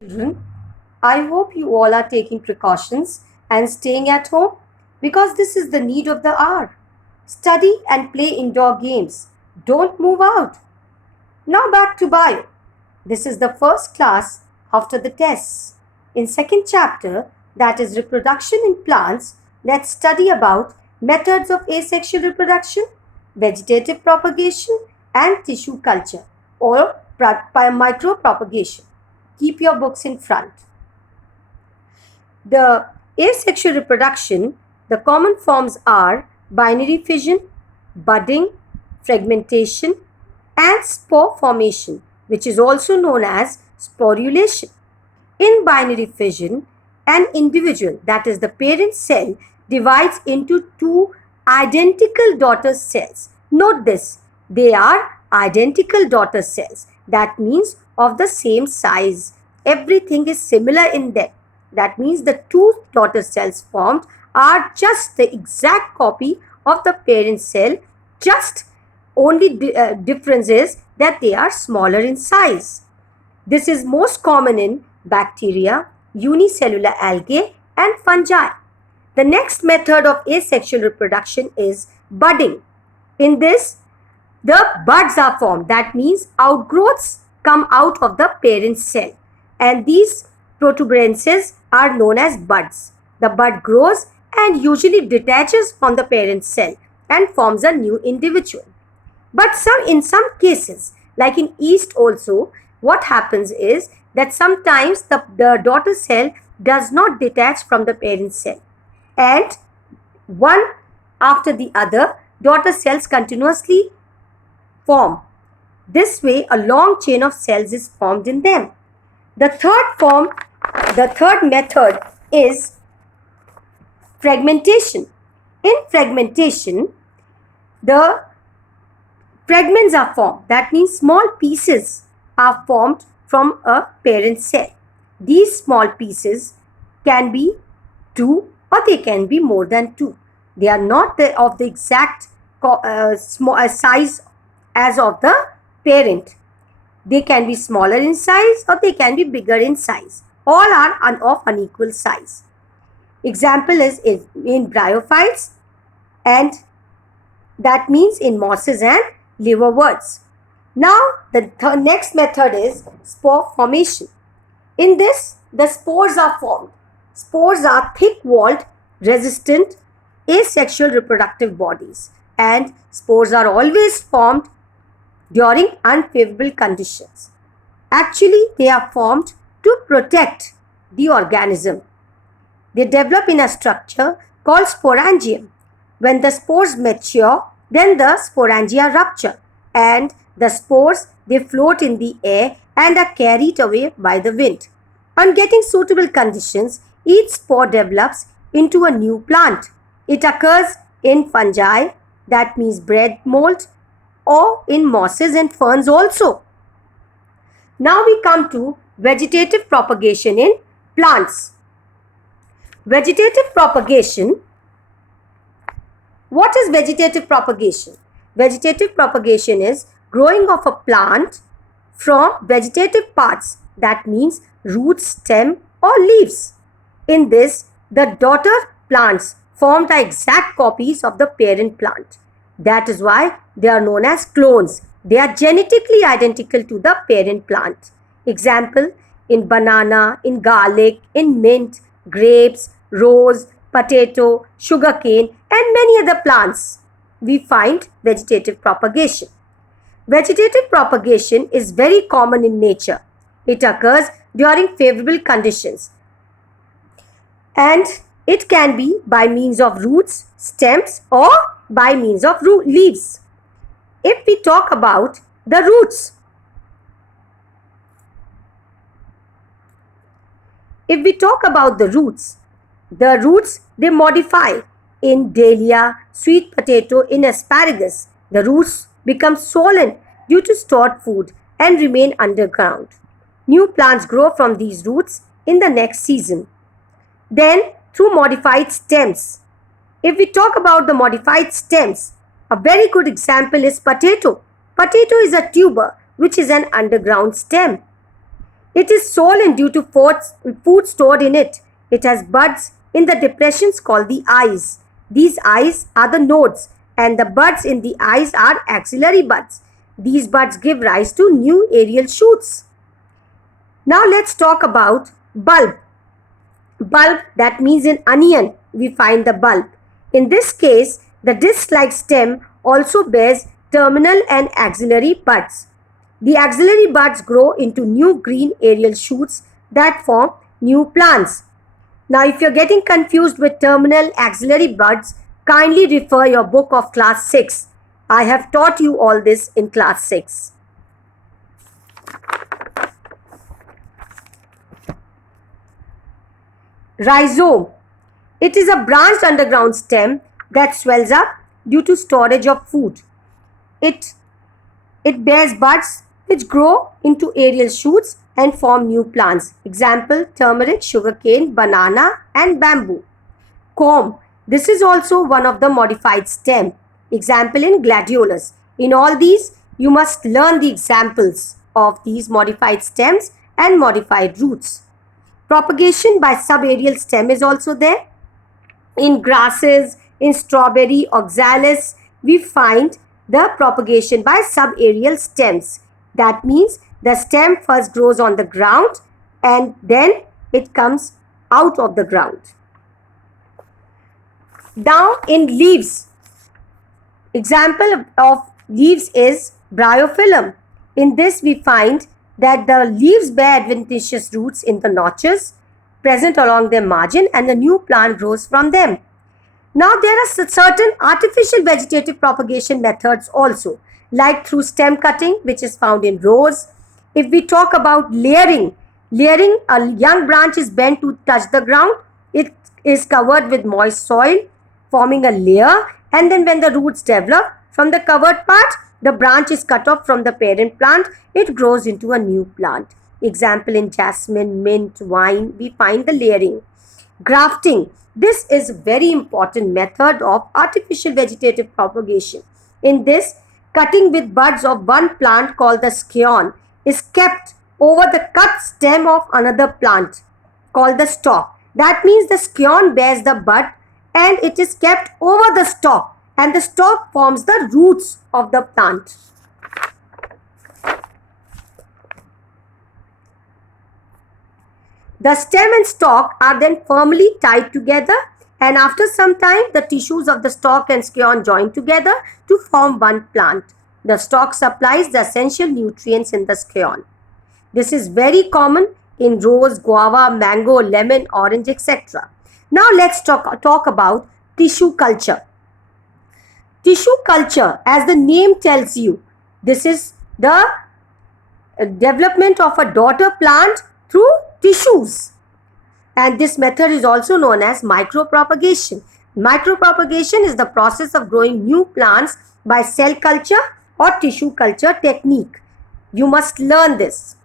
Children, I hope you all are taking precautions and staying at home because this is the need of the hour. Study and play indoor games. Don't move out. Now back to bio. This is the first class after the tests. In second chapter, that is reproduction in plants, let's study about methods of asexual reproduction, vegetative propagation and tissue culture or micropropagation. Keep your books in front. The asexual reproduction, the common forms are binary fission, budding, fragmentation, and spore formation, which is also known as sporulation. In binary fission, an individual, that is the parent cell, divides into two identical daughter cells. Note this, they are identical daughter cells. That means of the same size. Everything is similar in them. That means the two daughter cells formed are just the exact copy of the parent cell. Just only difference is that they are smaller in size. This is most common in bacteria, unicellular algae and fungi. The next method of asexual reproduction is budding. In this, the buds are formed. That means outgrowths come out of the parent cell, and these protuberances are known as buds. The bud grows and usually detaches from the parent cell and forms a new individual. But in some cases, like in yeast also, what happens is that sometimes the daughter cell does not detach from the parent cell, and one after the other daughter cells continuously form. This way a long chain of cells is formed in them. The third method is fragmentation. In fragmentation, the fragments are formed. That means small pieces are formed from a parent cell. These small pieces can be two or they can be more than two. They are not of the exact size as of the parent. They can be smaller in size or they can be bigger in size. All are of unequal size. Example is in bryophytes, and that means in mosses and liverworts. Now the next method is spore formation. In this, the spores are formed. Spores are thick-walled, resistant, asexual reproductive bodies, and spores are always formed during unfavorable conditions. Actually, they are formed to protect the organism. They develop in a structure called sporangium. When the spores mature, then the sporangia rupture, and the spores, they float in the air and are carried away by the wind. On getting suitable conditions, each spore develops into a new plant. It occurs in fungi, that means bread mold, or in mosses and ferns also. Now we come to vegetative propagation in plants. Vegetative propagation. What is vegetative propagation? Vegetative propagation is growing of a plant from vegetative parts, that means roots, stem or leaves. In this, the daughter plants form the exact copies of the parent plant. That is why they are known as clones. They are genetically identical to the parent plant. Example, in banana, in garlic, in mint, grapes, rose, potato, sugarcane and many other plants, we find vegetative propagation. Vegetative propagation is very common in nature. It occurs during favorable conditions, and it can be by means of roots, stems or by means of leaves. If we talk about the roots, they modify in dahlia, sweet potato, in asparagus. The roots become swollen due to stored food and remain underground. New plants grow from these roots in the next season. Then through modified stems. If we talk about the modified stems, a very good example is potato. Potato is a tuber which is an underground stem. It is swollen due to food stored in it. It has buds in the depressions called the eyes. These eyes are the nodes, and the buds in the eyes are axillary buds. These buds give rise to new aerial shoots. Now let's talk about bulb. Bulb, that means in onion we find the bulb. In this case, the disc-like stem also bears terminal and axillary buds. The axillary buds grow into new green aerial shoots that form new plants. Now, if you're getting confused with terminal axillary buds, kindly refer your book of class 6. I have taught you all this in class 6. Rhizome. It is a branched underground stem that swells up due to storage of food. It bears buds which grow into aerial shoots and form new plants. Example, turmeric, sugarcane, banana and bamboo. Comb. This is also one of the modified stem. Example in gladiolus. In all these, you must learn the examples of these modified stems and modified roots. Propagation by subaerial stem is also there. In grasses, in strawberry, oxalis, we find the propagation by subaerial stems. That means the stem first grows on the ground and then it comes out of the ground. Now in leaves, example of leaves is bryophyllum. In this we find that the leaves bear adventitious roots in the notches present along their margin and the new plant grows from them. Now there are certain artificial vegetative propagation methods also, like through stem cutting, which is found in rose. If we talk about layering, a young branch is bent to touch the ground. It is covered with moist soil, forming a layer, and then when the roots develop from the covered part, the branch is cut off from the parent plant. It grows into a new plant. Example in jasmine, mint, wine, we find the layering. Grafting. This is a very important method of artificial vegetative propagation. In this, cutting with buds of one plant called the scion is kept over the cut stem of another plant called the stalk. That means the scion bears the bud and it is kept over the stalk, and the stalk forms the roots of the plant. The stem and stalk are then firmly tied together, and after some time the tissues of the stalk and scion join together to form one plant. The stalk supplies the essential nutrients in the scion. This is very common in rose, guava, mango, lemon, orange, etc. Now let's talk about tissue culture. Tissue culture, as the name tells you, this is the development of a daughter plant through tissues. And this method is also known as micropropagation. Micropropagation is the process of growing new plants by cell culture or tissue culture technique. You must learn this.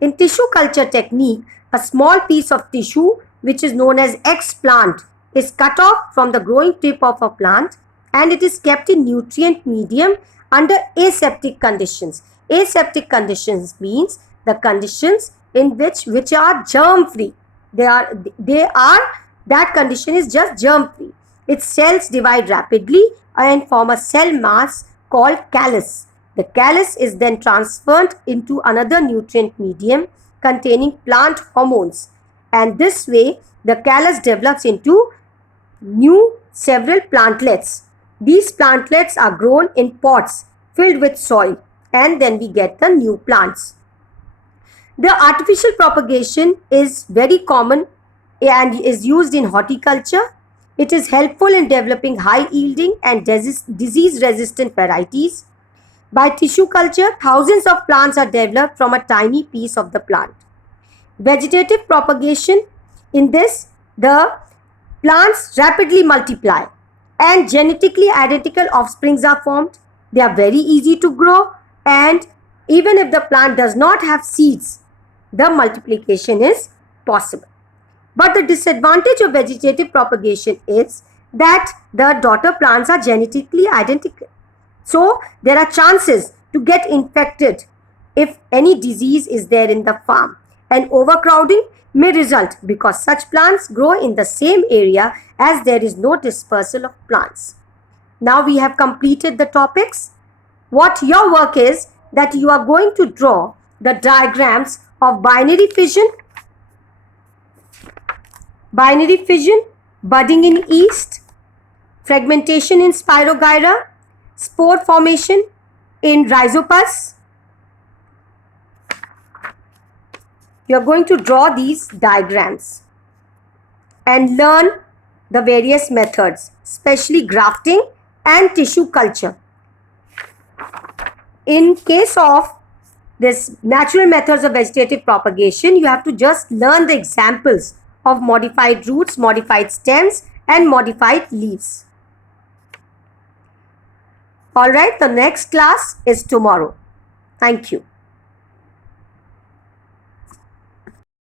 In tissue culture technique, a small piece of tissue, which is known as explant, is cut off from the growing tip of a plant and it is kept in nutrient medium under aseptic conditions. Aseptic conditions means the conditions in which are germ free. That condition is just germ free. Its cells divide rapidly and form a cell mass called callus. The callus is then transferred into another nutrient medium containing plant hormones, and this way the callus develops into new several plantlets. These plantlets are grown in pots filled with soil, and then we get the new plants. The artificial propagation is very common and is used in horticulture. It is helpful in developing high yielding and disease resistant varieties. By tissue culture, thousands of plants are developed from a tiny piece of the plant. Vegetative propagation, in this, the plants rapidly multiply and genetically identical offsprings are formed. They are very easy to grow, and even if the plant does not have seeds, the multiplication is possible. But the disadvantage of vegetative propagation is that the daughter plants are genetically identical. So there are chances to get infected if any disease is there in the farm. and overcrowding may result because such plants grow in the same area as there is no dispersal of plants. Now we have completed the topics. What your work is that you are going to draw the diagrams of binary fission, budding in yeast, fragmentation in Spirogyra, spore formation in Rhizopus. You are going to draw these diagrams and learn the various methods, especially grafting and tissue culture. In case of this natural methods of vegetative propagation, you have to just learn the examples of modified roots, modified stems, and modified leaves. Alright, the next class is tomorrow. Thank you.